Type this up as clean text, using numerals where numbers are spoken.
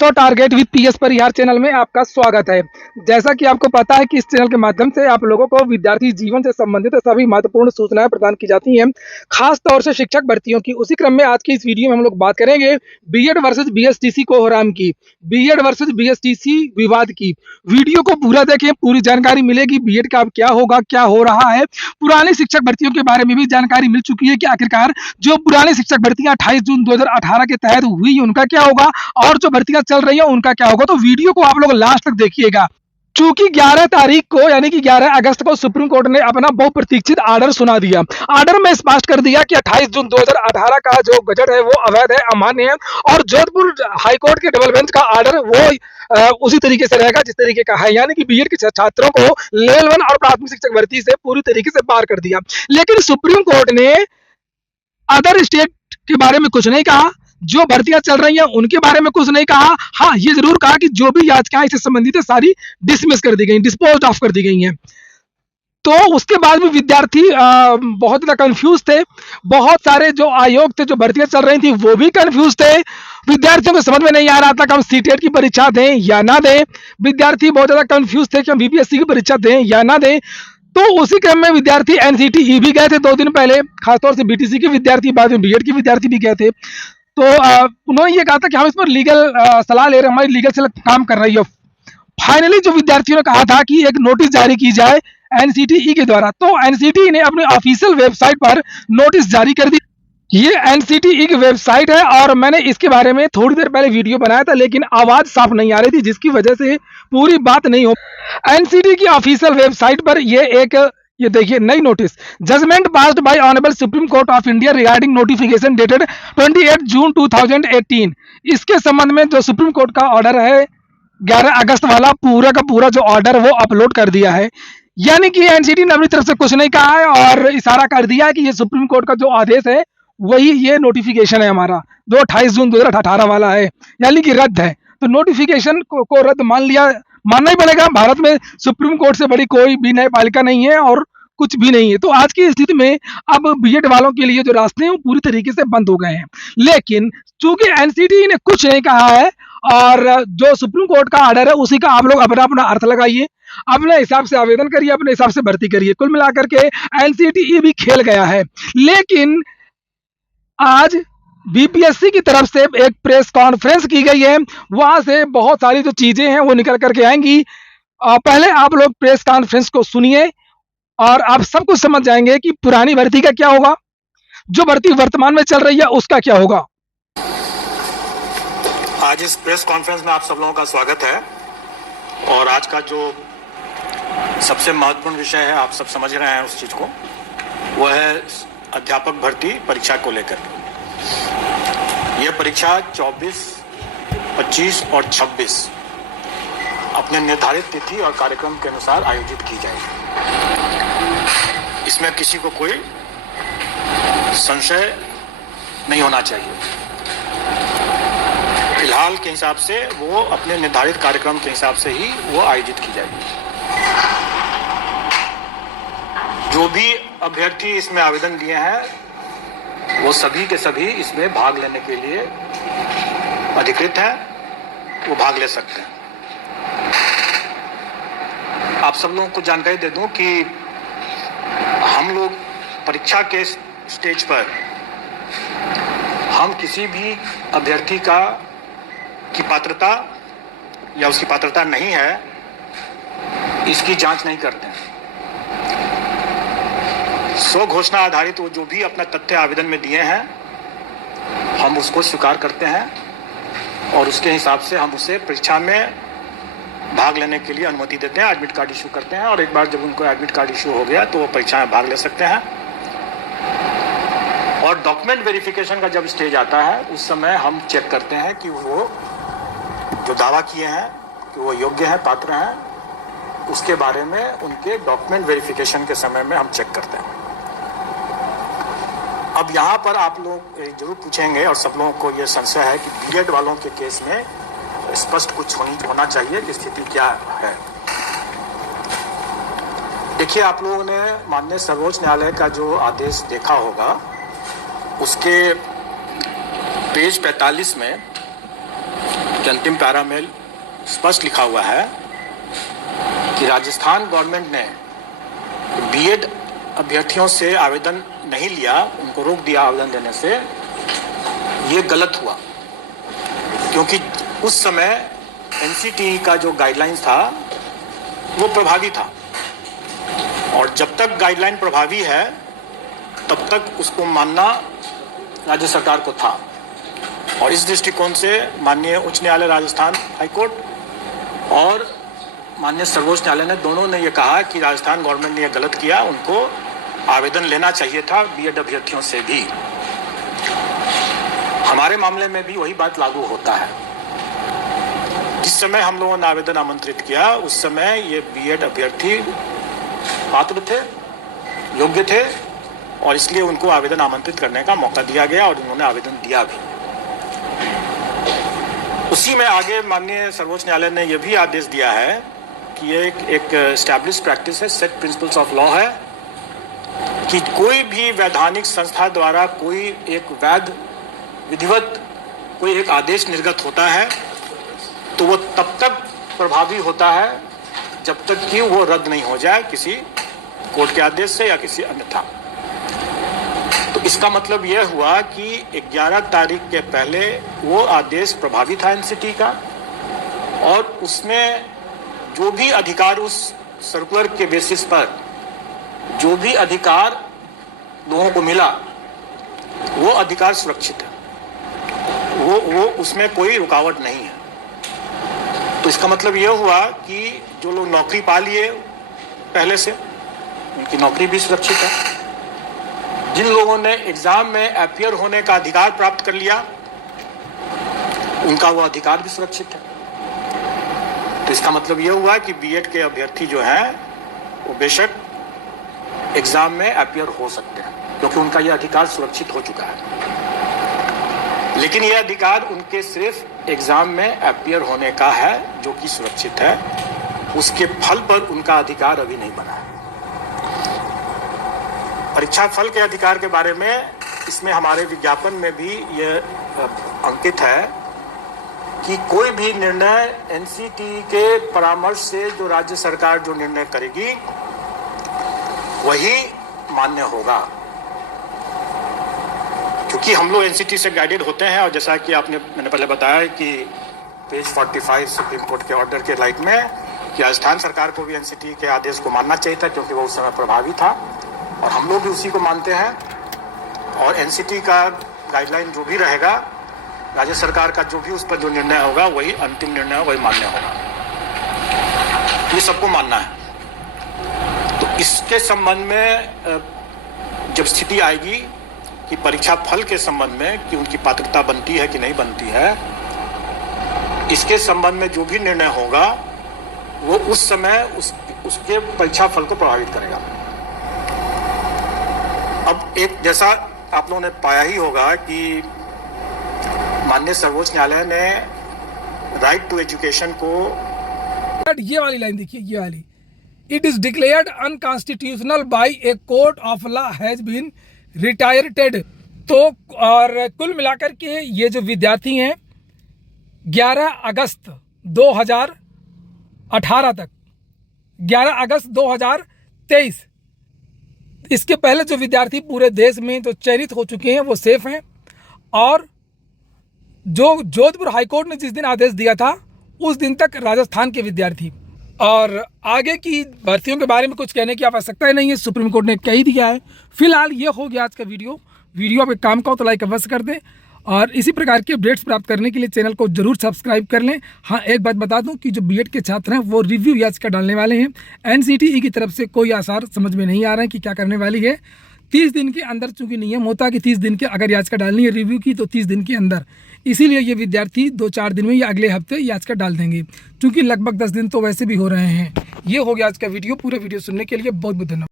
दोस्तों, target with PS Parihar channel में आपका स्वागत है। जैसा कि आपको पता है कि इस चैनल के माध्यम से आप लोगों को विद्यार्थी जीवन से संबंधित सभी महत्वपूर्ण सूचनाएं प्रदान की जाती हैं, खास तौर से शिक्षक भर्तियों की। उसी क्रम में आज की इस वीडियो में हम लोग बात करेंगे बीएड वर्सेस बीएसटीसी कोहराम की, बीएड वर्सेस बीएसटीसी विवाद की। वीडियो को पूरा देखें, पूरी जानकारी मिलेगी। बीएड का अब क्या होगा, क्या हो रहा है, पुरानी शिक्षक भर्तियों के बारे में भी जानकारी मिल चुकी है कि आखिरकार जो पुरानी शिक्षक भर्तियां 28 जून 2018 के तहत हुई उनका क्या होगा और जो भर्तियां चल रही हैं उनका क्या होगा। तो वीडियो को आप लोग लास्ट तक देखिएगा। चूंकि 11 तारीख को यानी कि 11 अगस्त को सुप्रीम कोर्ट ने अपना बहुप्रतीक्षित आर्डर सुना दिया। आर्डर में स्पष्ट कर दिया कि 28 जून 2018 का जो बजट है वो अवैध है, अमान्य है, और जोधपुर हाईकोर्ट के डबल बेंच का आर्डर वो उसी तरीके से रहेगा जिस तरीके का है, यानी कि बीएड के छात्रों को लेवल 1 और प्राथमिक शिक्षक भर्ती से पूरी तरीके से पार कर दिया। लेकिन सुप्रीम कोर्ट ने अदर स्टेट के बारे में कुछ नहीं कहा, जो भर्तियां चल रही हैं उनके बारे में कुछ नहीं कहा। हाँ, ये जरूर कहा कि जो भी याचिकाएं इससे संबंधित है सारी डिसमिस कर दी गई, डिस्पोज ऑफ कर दी गई हैं। तो उसके बाद भी विद्यार्थी बहुत ज्यादा कंफ्यूज थे। बहुत सारे जो आयोग थे, जो भर्तियां चल रही थी, वो भी कंफ्यूज थे। विद्यार्थियों को समझ में नहीं आ रहा था कि हम सीटेट की परीक्षा दें या ना दें। विद्यार्थी बहुत ज्यादा कंफ्यूज थे कि हम बीपीएससी की परीक्षा दें या ना दें। तो उसी क्रम में विद्यार्थी एनसीटीई भी गए थे 2 दिन पहले, खासतौर से बीटीसी के विद्यार्थी, बाद में बीएड के विद्यार्थी भी गए थे। तो उन्होंने ये कहा था कि हम इस पर लीगल सलाह ले रहे हैं, हमारी लीगल सेल काम कर रही है। फाइनली जो विद्यार्थियों ने कहा था कि एक नोटिस जारी की जाए एनसीटीई के द्वारा, तो एनसीटीई ने अपनी ऑफिशियल वेबसाइट पर नोटिस जारी कर दी। ये एनसीटीई की वेबसाइट है और मैंने इसके बारे में थोड़ी देर पहले वीडियो बनाया था, लेकिन आवाज साफ नहीं आ रही थी, जिसकी वजह से पूरी बात नहीं हो। एनसीटीई की ऑफिशियल वेबसाइट पर ये देखिए, नई notice, judgement passed by honourable supreme court of India regarding notification dated 28 June 2018। इसके संबंध में जो सुप्रीम कोर्ट का ऑर्डर है 11 अगस्त वाला, पूरा का पूरा जो ऑर्डर वो अपलोड कर दिया है। यानी कि एनसीटीई ने अपनी तरफ से कुछ नहीं कहा है और इशारा कर दिया है कि ये सुप्रीम कोर्ट का जो आदेश है वही ये नोटिफिकेशन है हमारा, जो 28 जून 2018 वाला है, यानी कि रद्द है। तो नोटिफिकेशन को रद्द मानना ही पड़ेगा। भारत में सुप्रीम कोर्ट से बड़ी कोई भी न्यायपालिका नहीं है और कुछ भी नहीं है। तो आज की स्थिति में अब बीएड वालों के लिए जो रास्ते हैं वो पूरी तरीके से बंद हो गए हैं। लेकिन चूंकि एनसीटीई ने कुछ नहीं कहा है और जो सुप्रीम कोर्ट का ऑर्डर है उसी का आप लोग अपना अपना अर्थ लगाइए, अपने हिसाब से आवेदन करिए, अपने हिसाब से भर्ती करिए। कुल मिलाकर के एनसीटीई भी खेल गया है। लेकिन आज बीपीएससी की तरफ से एक प्रेस कॉन्फ्रेंस की गई है, वहां से बहुत सारी जो चीजें हैं वो निकल करके आएंगी। पहले आप लोग प्रेस कॉन्फ्रेंस को सुनिए और आप सब कुछ समझ जाएंगे कि पुरानी भर्ती का क्या होगा, जो भर्ती वर्तमान में चल रही है उसका क्या होगा। आज इस प्रेस कॉन्फ्रेंस में आप सब लोगों का स्वागत है और आज का जो सबसे महत्वपूर्ण विषय है, आप सब समझ रहे हैं उस चीज को, वो है अध्यापक भर्ती परीक्षा को लेकर। यह परीक्षा 24, 25 और 26 अपने निर्धारित तिथि और कार्यक्रम के अनुसार आयोजित की जाएगी। इसमें किसी को कोई संशय नहीं होना चाहिए। फिलहाल के हिसाब से वो अपने निर्धारित कार्यक्रम के हिसाब से ही वो आयोजित की जाएगी। जो भी अभ्यर्थी इसमें आवेदन दिए हैं वो सभी के सभी इसमें भाग लेने के लिए अधिकृत हैं, वो भाग ले सकते हैं। आप सब लोगों को जानकारी दे दूं कि हम लोग परीक्षा के स्टेज पर हम किसी भी अभ्यर्थी की पात्रता या उसकी पात्रता नहीं है, इसकी जांच नहीं करते हैं। स्व घोषणा आधारित वो जो भी अपना तथ्य आवेदन में दिए हैं हम उसको स्वीकार करते हैं और उसके हिसाब से हम उसे परीक्षा में भाग लेने के लिए अनुमति देते हैं, एडमिट कार्ड इशू करते हैं। और एक बार जब उनको एडमिट कार्ड इशू हो गया तो वो परीक्षा में भाग ले सकते हैं। और डॉक्यूमेंट वेरिफिकेशन का जब स्टेज आता है उस समय हम चेक करते हैं कि वो जो दावा किए हैं कि वो योग्य हैं, पात्र हैं, उसके बारे में उनके डॉक्यूमेंट वेरिफिकेशन के समय में हम चेक करते हैं। अब यहाँ पर आप लोग जरूर पूछेंगे और सब लोगों को ये संशय है कि बीएड वालों के केस में स्पष्ट कुछ होना चाहिए कि स्थिति क्या है। देखिए, आप लोगों ने माननीय सर्वोच्च न्यायालय का जो आदेश देखा होगा उसके पेज 45 में के अंतिम पैरा में स्पष्ट लिखा हुआ है कि राजस्थान गवर्नमेंट ने बीएड अभ्यर्थियों से आवेदन नहीं लिया, उनको रोक दिया आवेदन देने से। ये गलत हुआ, क्योंकि उस समय एनसीटी का जो गाइडलाइंस था वो प्रभावी था, और जब तक गाइडलाइन प्रभावी है तब तक उसको मानना राज्य सरकार को था। और इस दृष्टिकोण से माननीय उच्च न्यायालय राजस्थान हाईकोर्ट और माननीय सर्वोच्च न्यायालय ने दोनों ने ये कहा कि राजस्थान गवर्नमेंट ने ये गलत किया, उनको आवेदन लेना चाहिए था बीएड अभ्यर्थियों से भी। हमारे मामले में भी वही बात लागू होता है। जिस समय हम लोगों ने आवेदन आमंत्रित किया उस समय ये बीएड अभ्यर्थी पात्र थे, योग्य थे, और इसलिए उनको आवेदन आमंत्रित करने का मौका दिया गया और उन्होंने आवेदन दिया भी। उसी में आगे माननीय सर्वोच्च न्यायालय ने यह भी आदेश दिया है कि ये एक एस्टैब्लिश प्रैक्टिस है, सेट प्रिंसिपल्स ऑफ लॉ है, कि कोई भी वैधानिक संस्था द्वारा कोई एक वैध विधिवत कोई एक आदेश निर्गत होता है तो वो तब तक प्रभावी होता है जब तक कि वो रद्द नहीं हो जाए किसी कोर्ट के आदेश से या किसी अन्यथा। तो इसका मतलब यह हुआ कि 11 तारीख के पहले वो आदेश प्रभावी था एनसीटी का, और उसमें जो भी अधिकार उस सर्कुलर के बेसिस पर जो भी अधिकार लोगों को मिला वो अधिकार सुरक्षित है, वो उसमें कोई रुकावट नहीं है। तो इसका मतलब यह हुआ कि जो लोग नौकरी पा लिए पहले से उनकी नौकरी भी सुरक्षित है, जिन लोगों ने एग्जाम में अपीयर होने का अधिकार प्राप्त कर लिया उनका वो अधिकार भी सुरक्षित है। तो इसका मतलब यह हुआ कि बीएड के अभ्यर्थी जो हैं वो बेशक एग्जाम में अपीयर हो सकते हैं, क्योंकि उनका यह अधिकार सुरक्षित हो चुका है। लेकिन यह अधिकार उनके सिर्फ एग्जाम में अपीयर होने का है जो कि सुरक्षित है, उसके फल पर उनका अधिकार अभी नहीं बना है। परीक्षा फल के अधिकार के बारे में इसमें हमारे विज्ञापन में भी ये अंकित है कि कोई भी निर्णय एनसीटी के परामर्श से जो राज्य सरकार जो निर्णय करेगी वही मान्य होगा, क्योंकि हम लोग एनसीटी से गाइडेड होते हैं। और जैसा कि मैंने पहले बताया कि पेज 45 सुप्रीम कोर्ट के ऑर्डर के लाइट में कि राजस्थान सरकार को भी एनसीटी के आदेश को मानना चाहिए था, क्योंकि वो उस समय प्रभावी था, और हम लोग भी उसी को मानते हैं। और एनसीटी का गाइडलाइन जो भी रहेगा, राज्य सरकार का जो भी उस पर जो निर्णय होगा वही अंतिम निर्णय होगा, वही मान्य होगा, ये सबको मानना है। तो इसके संबंध में जब स्थिति आएगी कि परीक्षा फल के संबंध में कि उनकी पात्रता बनती है कि नहीं बनती है, इसके संबंध में जो भी निर्णय होगा वो उस समय उसके परीक्षा फल को प्रभावित करेगा। अब एक जैसा आप लोगों ने पाया ही होगा कि माननीय सर्वोच्च न्यायालय ने राइट टू एजुकेशन को, ये वाली लाइन देखिए, ये वाली, it is declared unconstitutional by a court of law has been retired. तो और कुल मिलाकर के ये जो विद्यार्थी हैं 11 अगस्त 2018 तक, 11 अगस्त 2023, इसके पहले जो विद्यार्थी पूरे देश में जो चयनित हो चुके हैं वो सेफ हैं। और जो जोधपुर हाईकोर्ट ने जिस दिन आदेश दिया था उस दिन तक राजस्थान के विद्यार्थी, और आगे की भर्तियों के बारे में कुछ कहने की आवश्यकता ही नहीं है, सुप्रीम कोर्ट ने कह ही दिया है। फिलहाल ये हो गया आज का वीडियो आप एक काम का हो तो लाइक अवश्य कर दें, और इसी प्रकार के अपडेट्स प्राप्त करने के लिए चैनल को जरूर सब्सक्राइब कर लें। हाँ, एक बात बता दूं कि जो बीएड के छात्र हैं वो रिव्यू याचिका डालने वाले हैं। एनसीटीई की तरफ से कोई आसार समझ में नहीं आ रहा है कि क्या करने वाली है। 30 दिन के अंदर, चूंकि नियम होता है कि 30 दिन के अगर याचिका डालनी है रिव्यू की तो 30 दिन के अंदर, इसीलिए ये विद्यार्थी 2-4 दिन में या अगले हफ्ते याचिका डाल देंगे, क्योंकि लगभग 10 दिन तो वैसे भी हो रहे हैं। ये हो गया आज का वीडियो। पूरा वीडियो सुनने के लिए बहुत बहुत धन्यवाद।